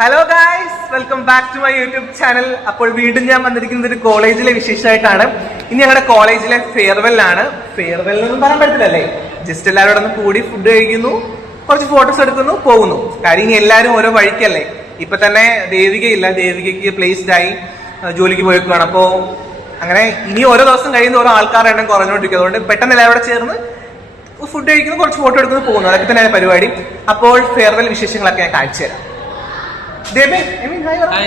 Hello guys, welcome back to my YouTube channel. അപ്പോൾ വീണ്ടും ഞാൻ വന്നിരിക്കുന്നത് ഒരു കോളേജിലെ വിശേഷമായിട്ടാണ്. ഇനി ഞങ്ങളുടെ കോളേജിലെ ഫെയർവെൽ ആണ്. ഫെയർവെൽ എന്നൊന്നും പറയാൻ പറ്റില്ലല്ലേ, ജസ്റ്റ് എല്ലാവരും ഒന്ന് കൂടി ഫുഡ് കഴിക്കുന്നു, കുറച്ച് ഫോട്ടോസ് എടുക്കുന്നു, പോകുന്നു. കാര്യം ഇനി എല്ലാവരും ഓരോ വഴിക്കല്ലേ. ഇപ്പൊ തന്നെ ദേവികയില്ല, ദേവികയ്ക്ക് പ്ലേസ്ഡ് ആയി ജോലിക്ക് പോയേക്കാണ്. അപ്പോ അങ്ങനെ ഇനി ഓരോ ദിവസം കഴിയുന്ന ഓരോ ആൾക്കാരുടെ എണ്ണം കുറഞ്ഞുകൊണ്ടിരിക്കും. അതുകൊണ്ട് പെട്ടെന്ന് എല്ലാവരും ചേർന്ന് ഫുഡ് കഴിക്കുന്നു, കുറച്ച് ഫോട്ടോ എടുക്കുന്നു, പോകുന്നു. അതൊക്കെ തന്നെ പരിപാടി. അപ്പോൾ ഫെയർവെൽ വിശേഷങ്ങളൊക്കെ ഞാൻ കാണിച്ചു തരാം. David, I mean, hi.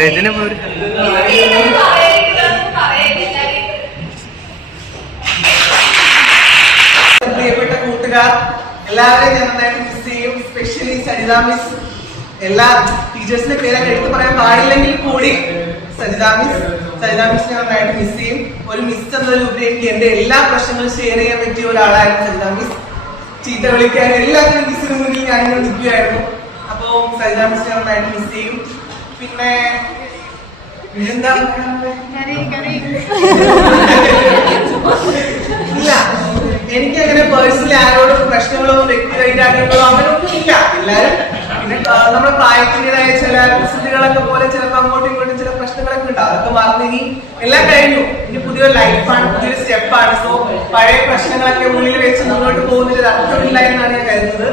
രചന പ്രിയപ്പെട്ട കൂട്ടുകാർ, എല്ലാവരെയും ഞാൻ നന്നായിട്ട് മിസ് ചെയ്യും. Specially Saritha miss. എല്ലാ ടീച്ചേഴ്സിന്റെ പേരൊക്കെ എടുത്ത് പറയാൻ പാടില്ലെങ്കിൽ കൂടി സരിത മിസ് ഞാൻ നന്നായിട്ട് മിസ് ചെയ്യും. ഒരു മിസ് എന്നതിലുപരി എനിക്ക് എന്റെ എല്ലാ പ്രശ്നങ്ങളും ഷെയർ ചെയ്യാൻ പറ്റിയ ഒരാളായിരുന്നു സരിത മിസ്. ചീത്ത വിളിക്കാനും എല്ലാത്തിനും മിസ്സിന് മുന്നിൽ ഞാനിങ്ങനെ നിൽക്കുകയായിരുന്നു. അപ്പൊ സരിത മിസ് ഞാൻ നന്നായിട്ട് മിസ് ചെയ്യും. പിന്നെ ഇല്ല, എനിക്കങ്ങനെ പേഴ്സണലി ആരോടും പ്രശ്നങ്ങളോ വ്യക്തിവൈരാഗ്യങ്ങളോ അങ്ങനെയൊന്നും ഇല്ല. എല്ലാരും പിന്നെ നമ്മുടെ പ്രായത്തിൻ്റെതായ ചില സ്ഥിതികളൊക്കെ പോലെ ചിലപ്പോൾ അങ്ങോട്ടും ഇങ്ങോട്ടും ചില പ്രശ്നങ്ങളൊക്കെ ഉണ്ടാവും. അതൊക്കെ മറന്ന് ഇനി എല്ലാം കഴിഞ്ഞു. ഇനി പുതിയൊരു ലൈഫാണ്, പുതിയൊരു സ്റ്റെപ്പാണ്. സോ പഴയ പ്രശ്നങ്ങളൊക്കെ ഉള്ളിൽ വെച്ച് മുന്നോട്ട് പോകുന്നതിൽ അർത്ഥമില്ല എന്നാണ് ഞാൻ കരുതുന്നത്.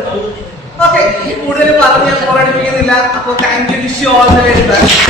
ഓക്കെ, കൂടുതൽ പറഞ്ഞ് ഞാൻ പോകാനിപ്പിക്കുന്നില്ല. അപ്പോൾ thank you, wish you all the very best.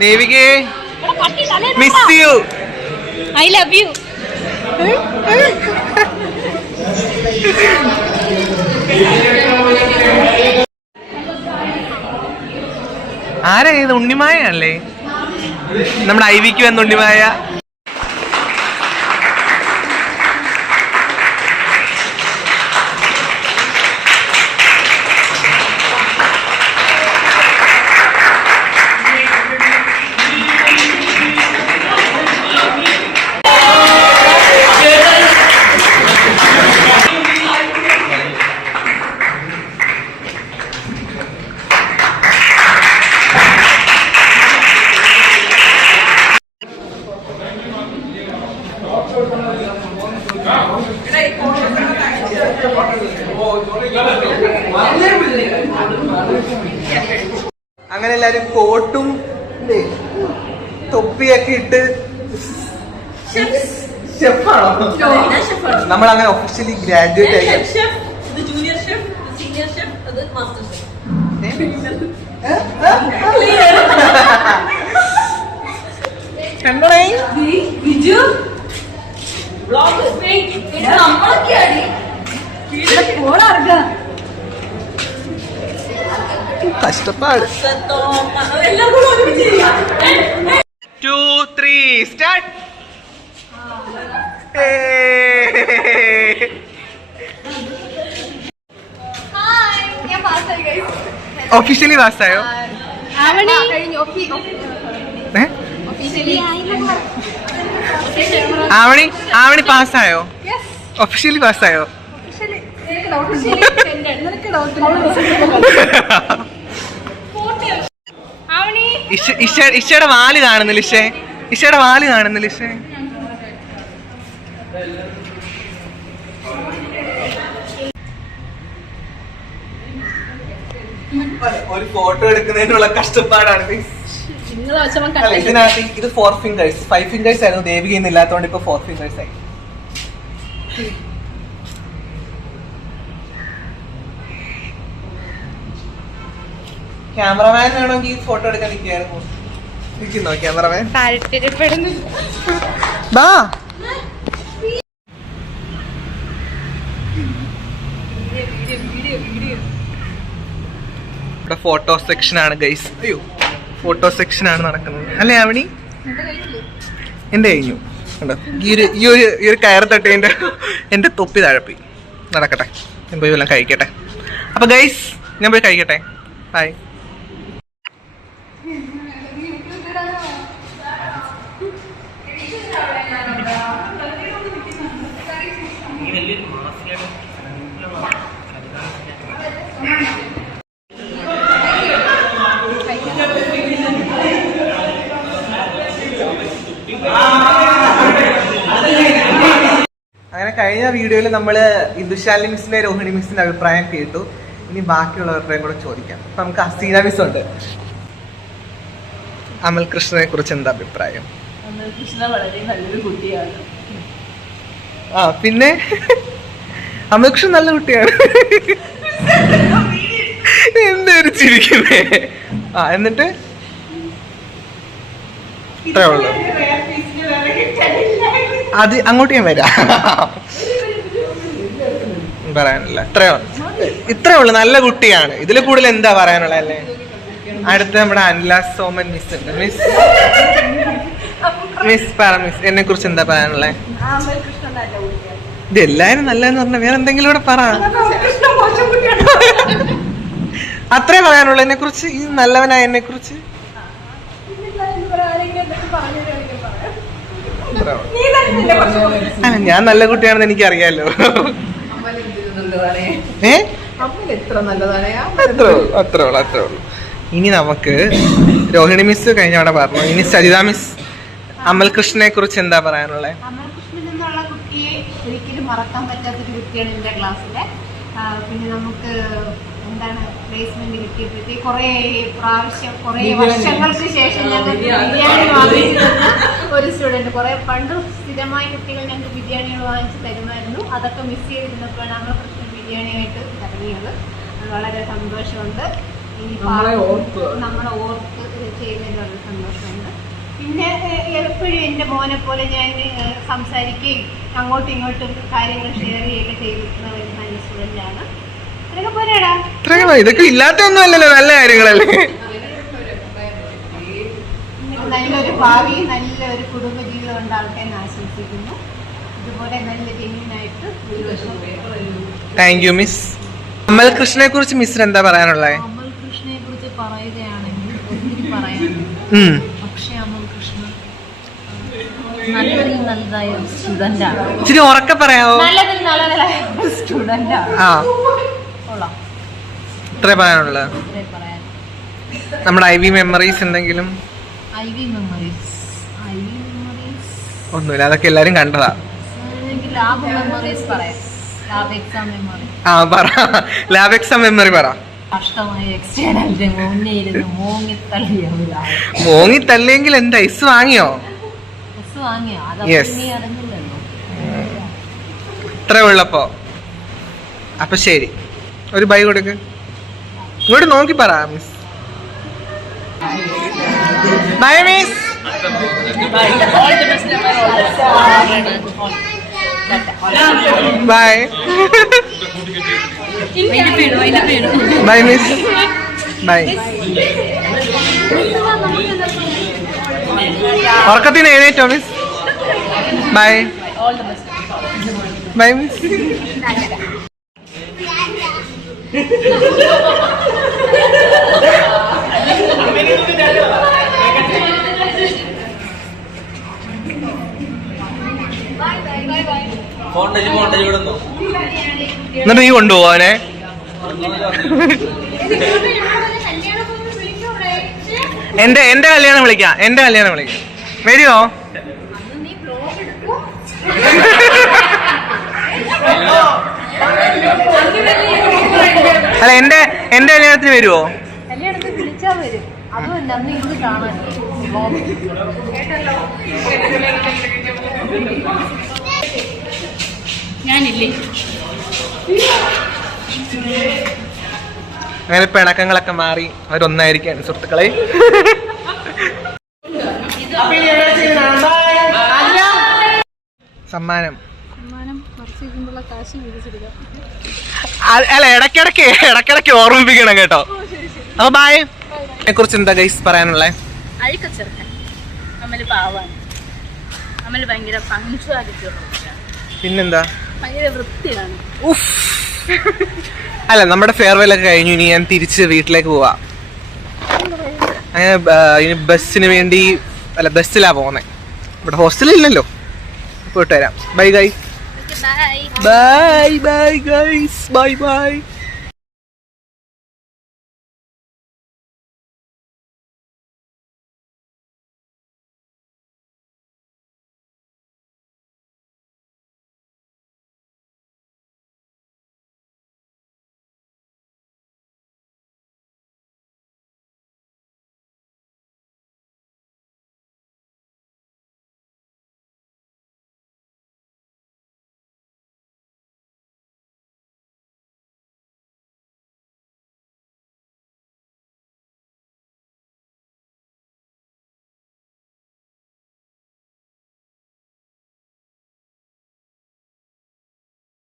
ദേവികേ, miss you. I love you. ആരാ ഇത്? ഉണ്ണിമായ അല്ലേ? നമ്മുടെ ഐവിക്ക് വന്ന ഉണ്ണിമായ. അങ്ങനെ എല്ലാരും കോട്ടും തൊപ്പിയൊക്കെ ഇട്ട് ഷെഫാണോ? നമ്മൾ അങ്ങനെ ഒഫീഷ്യലി ഗ്രാജുവേറ്റ് ആയി. കണ്ടോണേ കഷ്ടപ്പാട്. 2, 3 സ്റ്റാർട്ട്. ഒഫീഷ്യലി പാസ്സായോ? ആവണി പാസ്സായോ? ഒഫീഷ്യലി പാസ്സായോ? ഇഷയുടെ വാല് കാണുന്നില്ല. ഇഷയുടെ വാല് കാണുന്നില്ല. ഒരു ഫോട്ടോ എടുക്കുന്നതിനുള്ള കഷ്ടപ്പാടാണ് ഇതിനകത്ത്. ഇത് 4 ഫിംഗേഴ്സ് 5 ഫിംഗേഴ്സ് ആയിരുന്നു. ദേവിക ഇല്ലാത്തതുകൊണ്ട് ഇപ്പൊ 4 ഫിംഗേഴ്സ് ആയി. ക്യാമറമാൻ വേണമെങ്കിൽ ഫോട്ടോ എടുക്കാൻ നിൽക്കുന്നോ ക്യാമറമാൻ? ഇവിടെ ഫോട്ടോ സെക്ഷൻ ആണ് ഗൈസ്. അയ്യോ, ഫോട്ടോ സെക്ഷൻ ആണ് നടക്കുന്നത് അല്ലേ ആവണി? എന്റെ കഴിഞ്ഞു കണ്ടോ. ഈ ഒരു കയറ് തട്ടി എന്റെ തൊപ്പി താഴെപ്പോയി. നടക്കട്ടെ, ഞാൻ പോയി വല്ലതും കഴിക്കട്ടെ. അപ്പൊ ഗൈസ് ഞാൻ പോയി കഴിക്കട്ടെ. ബൈ. അങ്ങനെ കഴിഞ്ഞ വീഡിയോയിൽ നമ്മള് ഇന്ദുശാലിനി മിസ്സിന്റെ രോഹിണി മിസ്സിന്റെ അഭിപ്രായം കേട്ടു. ഇനി ബാക്കിയുള്ളവരുടെയും കൂടെ ചോദിക്കാം. അപ്പൊ നമുക്ക് ഹസീന മിസ് ഉണ്ട്. അമൽ കൃഷ്ണനെ കുറിച്ച് എന്താ അഭിപ്രായം? അമൽ കൃഷ്ണ വളരെ നല്ലൊരു കുട്ടിയാണ്. പിന്നെ അമൽ കൃഷ്ണ നല്ല കുട്ടിയാണ്. എന്തൊരു ചിരിക്കുന്നേ. എന്നിട്ട് ഇത്രേ ഉള്ളു. അത് അങ്ങോട്ട് ഞാൻ വരാം. പറയാനില്ല. ഇത്രേ ഉള്ളു. നല്ല കുട്ടിയാണ്. ഇതിൽ കൂടുതൽ എന്താ പറയാനുള്ളത് അല്ലേ? അടുത്ത നമ്മുടെ അനില സോമൻ മിസ് ഉണ്ട്. മിസ് പറ മിസ്, എന്നെ കുറിച്ച് എന്താ പറയാനുള്ളത്? ഇത് എല്ലാരും നല്ലതെന്ന് പറഞ്ഞ വേറെ എന്തെങ്കിലും കൂടെ പറ. അത്രേ പറയാനുള്ളൂ എന്നെ കുറിച്ച്. ഈ നല്ലവനായ എന്നെ കുറിച്ച് ഞാൻ നല്ല കുട്ടിയാണെന്ന് എനിക്ക് അറിയാലോ. അത്രേ ഉള്ളു. ഇനി നമുക്ക് രോഹിണി മിസ് കഴിഞ്ഞ അവിടെ പറഞ്ഞു. ഇനി സരിത മിസ് അമൽ കൃഷ്ണനെ കുറിച്ച് എന്താ പറയാനുള്ളത്? അമൽ കൃഷ്ണൻ എന്നുള്ള കുട്ടിയെ ഒരിക്കലും മറക്കാൻ പറ്റാത്തൊരു കുട്ടിയാണ് എൻ്റെ ക്ലാസ്സിലെ. പിന്നെ നമുക്ക് എന്താണ് പ്ലേസ്മെന്റ് കിട്ടിയപ്പോഴത്തേക്ക് കുറേ പ്രാവശ്യം കുറേ വർഷങ്ങൾക്ക് ശേഷം ഞങ്ങൾക്ക് ബിരിയാണി വാങ്ങിച്ചു തന്ന ഒരു സ്റ്റുഡൻറ്റ്. കുറേ പണ്ട് സ്ഥിരമായി കുട്ടികൾ ഞങ്ങൾക്ക് ബിരിയാണികൾ വാങ്ങിച്ച് തരുമായിരുന്നു. അതൊക്കെ മിസ് ചെയ്തിരുന്നപ്പോഴാണ് അമൽ കൃഷ്ണൻ ബിരിയാണിയായിട്ട് ഇറങ്ങിയത്. അത് വളരെ സന്തോഷമുണ്ട്. നമ്മളെ ഓർത്ത് ചെയ്യുന്നതിൽ വളരെ സന്തോഷമുണ്ട്. പിന്നെ എപ്പോഴും എൻ്റെ മോനെ പോലെ ഞാൻ സംസാരിക്കുകയും അങ്ങോട്ടും ഇങ്ങോട്ടും കാര്യങ്ങൾ ഷെയർ ചെയ്യുകയൊക്കെ ചെയ്തിരുന്ന ഒരു നല്ല സ്റ്റുഡൻ്റാണ്. അതൊക്കെ പോലെടാ. ഇതൊക്കെ ഇല്ലാത്തൊന്നും അല്ലല്ലോ, നല്ല കാര്യങ്ങളല്ലേ. നല്ലൊരു ഭാവി, നല്ലൊരു കുടുംബ ജീവിതം ഉണ്ടാകട്ടെ എന്ന് ആശംസിക്കുന്നു. ഇതുപോലെ നല്ല ജെന്യൂനായിട്ട്. Thank you miss. അമൽ കൃഷ്ണനെ കുറിച്ച് മിസ്സിന് എന്താ പറയാനുള്ളത്? അമൽ കൃഷ്ണനെ കുറിച്ച് പറയുകയാണെങ്കിൽ ഒത്തിരി പറയാനുണ്ട്. പക്ഷെ അമൽ കൃഷ്ണ നല്ലതായ സ്റ്റുഡന്റാണ്. ഇച്ചിരി ഉറക്കെ പറയാമോ? നല്ലതായ സ്റ്റുഡന്റാണ്. ഇത്രേ പറയാനുള്ളത്. നമ്മുടെ ഐ വി മെമ്മറീസ് എന്തെങ്കിലും? ഒന്നുമില്ല, അതൊക്കെ എല്ലാരും കണ്ടതാ. ലാബ് മെമ്മറീസ് പറയാം. Lab exam memory. പറ. ലാബ് എക്സാം മെമ്മറി പറ. കഷ്ടമായി എക്സ്റ്റേണലിന്റെ മുന്നേ ഇരുന്ന് മോങ്ങി തല്ലെങ്കിൽ എന്താ ഐസ് വാങ്ങിയോ? ബസ് വാങ്ങിയോ? Yes. അതീ അറിഞ്ഞില്ലല്ലോ. ഇത്ര ഉള്ളപ്പോ. അപ്പൊ ശരി, ഒരു ബൈ കൊടുക്ക്. ഇങ്ങോട്ട് നോക്കി പറ miss. Bye miss. Bye bye miss. Bye. ഉറക്കത്തിന് എഴുന്നേറ്റോ മിസ്? Bye bye miss. എന്നിട്ട് നീ കൊണ്ടുപോവാനെ? എന്റെ കല്യാണം വിളിക്കാം. വരുമോ? അല്ല എന്റെ കല്യാണത്തിന് വരുമോ? കല്യാണത്തിന് വിളിച്ചാ വരും. അതുമല്ല അന്ന് ഇരുന്ന് കാണാൻ. ഞാനില്ലേ. അങ്ങനെ പിണക്കങ്ങളൊക്കെ മാറി അവരൊന്നായിരിക്കാണ് സുഹൃത്തുക്കളെ. സമ്മാനം അല്ല ഇടക്കിടക്ക് ഓർമ്മിപ്പിക്കണം കേട്ടോ. അപ്പൊ ബായ്. അതിനെ കുറിച്ച് എന്താ ഗൈസ് പറയാനുള്ളേ? അഴുക്ക ചെറുക്കൻ അമല് പാവാണ്. അമല് ഭയങ്കര പങ്ക്ച്വാലിറ്റി ഉള്ള. പിന്നെന്താ? ഭയങ്കര വൃത്തിയാണ്. അല്ല നമ്മുടെ ഫെയർവെൽ ഒക്കെ കഴിഞ്ഞു. ഇനി ഞാൻ തിരിച്ച് വീട്ടിലേക്ക് പോവാ. അങ്ങനെ ഇനി ബസ്സിന് വേണ്ടി അല്ല ബസ്സിലാ പോകുന്നേ. ഇവിടെ ഹോസ്റ്റലില്ലല്ലോ. പോയിട്ട് വരാം. Bye guys. Bye bye guys. By.